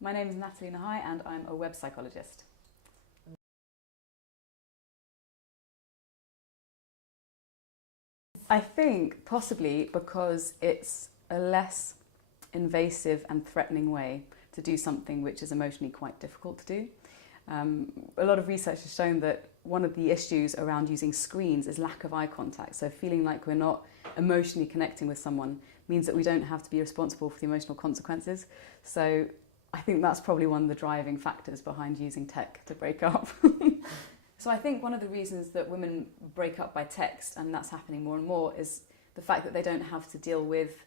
My name is Natalie Nahai and I'm a web psychologist. I think possibly because it's a less invasive and threatening way to do something which is emotionally quite difficult to do. A lot of research has shown that one of the issues around using screens is lack of eye contact. So feeling like we're not emotionally connecting with someone means that we don't have to be responsible for the emotional consequences. So I think that's probably one of the driving factors behind using tech to break up. So I think one of the reasons that women break up by text, and that's happening more and more, is the fact that they don't have to deal with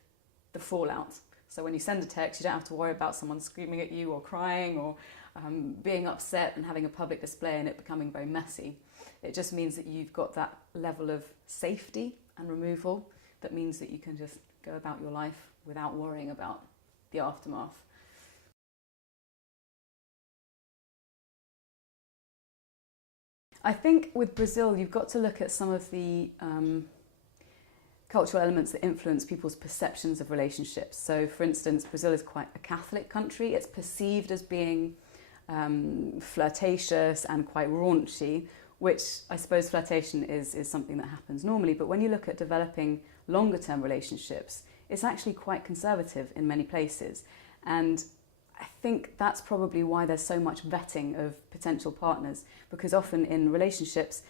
the fallout. So when you send a text, you don't have to worry about someone screaming at you or crying or being upset and having a public display and it becoming very messy. It just means that you've got that level of safety and removal that means that you can just go about your life without worrying about the aftermath. I think with Brazil, you've got to look at some of the cultural elements that influence people's perceptions of relationships. So, for instance, Brazil is quite a Catholic country. It's perceived as being flirtatious and quite raunchy, which I suppose flirtation is something that happens normally. But when you look at developing longer-term relationships, it's actually quite conservative in many places. And I think that's probably why there's so much vetting of potential partners, because often in relationships,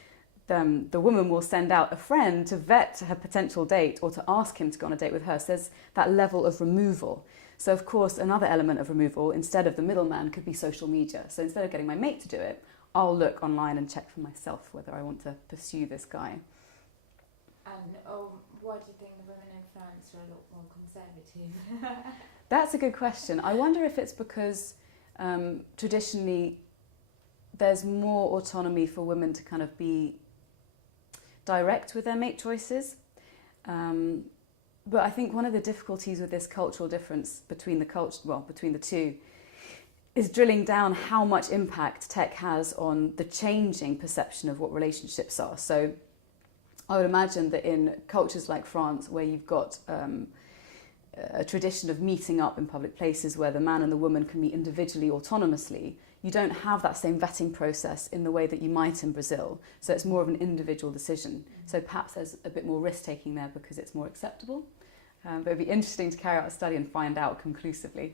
the woman will send out a friend to vet her potential date or to ask him to go on a date with her. So there's that level of removal. So of course, another element of removal, instead of the middleman, could be social media. So instead of getting my mate to do it, I'll look online and check for myself whether I want to pursue this guy. And why do you think the women in France are a lot more conservative? That's a good question. I wonder if it's because traditionally there's more autonomy for women to kind of be direct with their mate choices. But I think one of the difficulties with this cultural difference between the two is drilling down how much impact tech has on the changing perception of what relationships are. So I would imagine that in cultures like France, where you've got a tradition of meeting up in public places where the man and the woman can meet individually, autonomously, you don't have that same vetting process in the way that you might in Brazil. So it's more of an individual decision. So perhaps there's a bit more risk-taking there because it's more acceptable. But it'd be interesting to carry out a study and find out conclusively.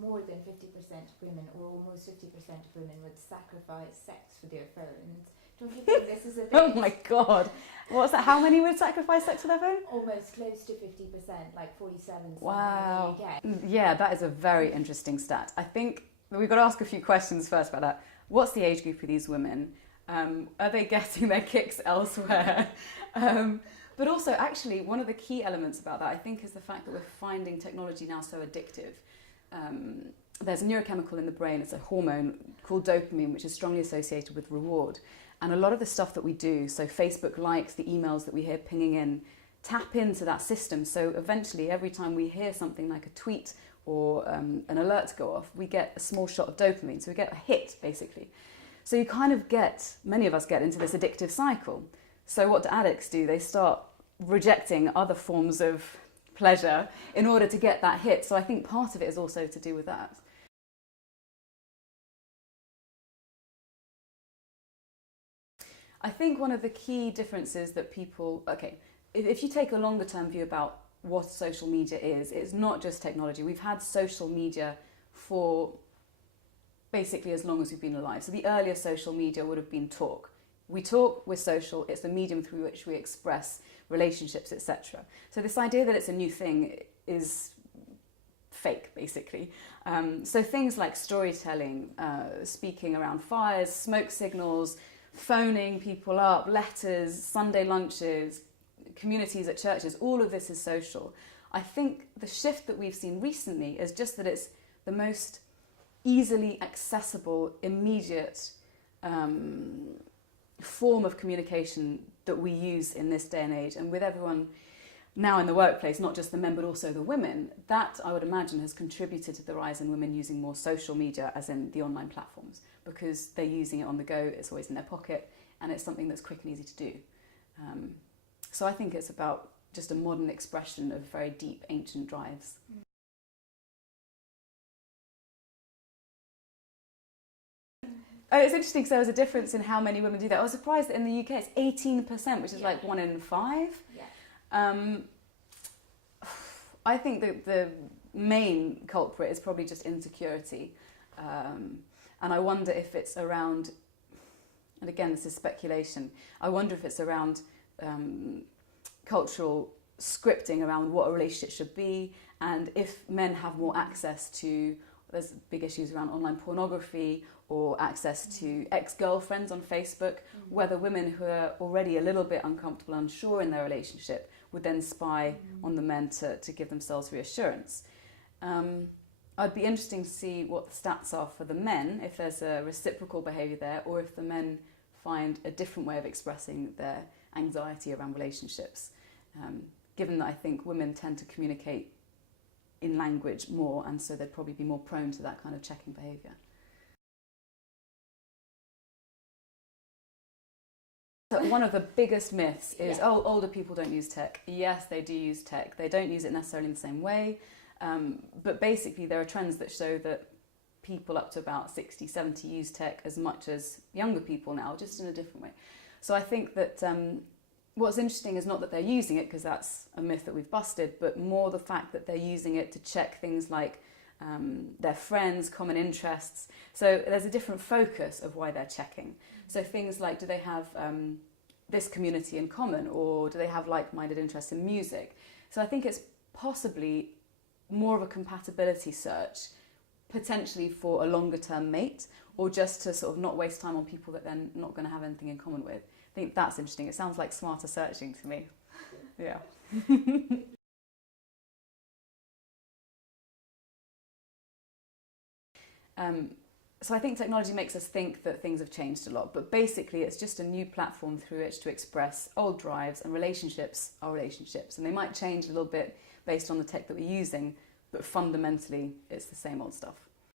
More than 50% of women, or almost 50% of women, would sacrifice sex for their phones. Don't you think this is a bit... Oh my God. What's that? How many would sacrifice sex for their phone? Almost close to 50%, like 47. Wow. In the UK. Yeah, that is a very interesting stat. I think we've got to ask a few questions first about that. What's the age group of these women? Are they getting their kicks elsewhere? But also, actually, one of the key elements about that, I think, is the fact that we're finding technology now so addictive. There's a neurochemical in the brain, it's a hormone called dopamine, which is strongly associated with reward. And a lot of the stuff that we do, so Facebook likes, the emails that we hear pinging in, tap into that system. So eventually, every time we hear something like a tweet or an alert go off, we get a small shot of dopamine. So we get a hit, basically. So you kind of many of us get into this addictive cycle. So what do addicts do? They start rejecting other forms of pleasure in order to get that hit. So I think part of it is also to do with that. I think one of the key differences that if you take a longer term view about what social media is, it's not just technology. We've had social media for basically as long as we've been alive. So the earlier social media would have been talk. We talk, we're social, it's the medium through which we express relationships, etc. So this idea that it's a new thing is fake, basically. So things like storytelling, speaking around fires, smoke signals, phoning people up, letters, Sunday lunches, communities at churches, all of this is social. I think the shift that we've seen recently is just that it's the most easily accessible, immediate form of communication that we use in this day and age. And with everyone now in the workplace, not just the men but also the women, that I would imagine has contributed to the rise in women using more social media, as in the online platforms, because they're using it on the go, it's always in their pocket, and it's something that's quick and easy to do. So I think it's about just a modern expression of very deep ancient drives. Oh, it's interesting because there was a difference in how many women do that. I was surprised that in the UK it's 18%, which is like 1 in 5. Yeah. I think that the main culprit is probably just insecurity. And I wonder if it's around, and again this is speculation, I wonder if it's around cultural scripting around what a relationship should be, and if men have more access to, there's big issues around online pornography or access to ex-girlfriends on Facebook, whether women who are already a little bit uncomfortable, unsure in their relationship would then spy on the men to give themselves reassurance. I'd be interesting to see what the stats are for the men, if there's a reciprocal behaviour there, or if the men find a different way of expressing their anxiety around relationships. Given that I think women tend to communicate in language more, and so they'd probably be more prone to that kind of checking behaviour. So one of the biggest myths is, oh, older people don't use tech. Yes, they do use tech. They don't use it necessarily in the same way. But basically there are trends that show that people up to about 60, 70 use tech as much as younger people now, just in a different way. So I think that what's interesting is not that they're using it, because that's a myth that we've busted, but more the fact that they're using it to check things like their friends, common interests. So there's a different focus of why they're checking. So things like, do they have this community in common, or do they have like-minded interests in music? So I think it's possibly more of a compatibility search, potentially for a longer-term mate, or just to sort of not waste time on people that they're not going to have anything in common with. I think that's interesting. It sounds like smarter searching to me. Yeah. So I think technology makes us think that things have changed a lot, but basically it's just a new platform through which to express old drives, and relationships are relationships, and they might change a little bit based on the tech that we're using, but fundamentally it's the same old stuff.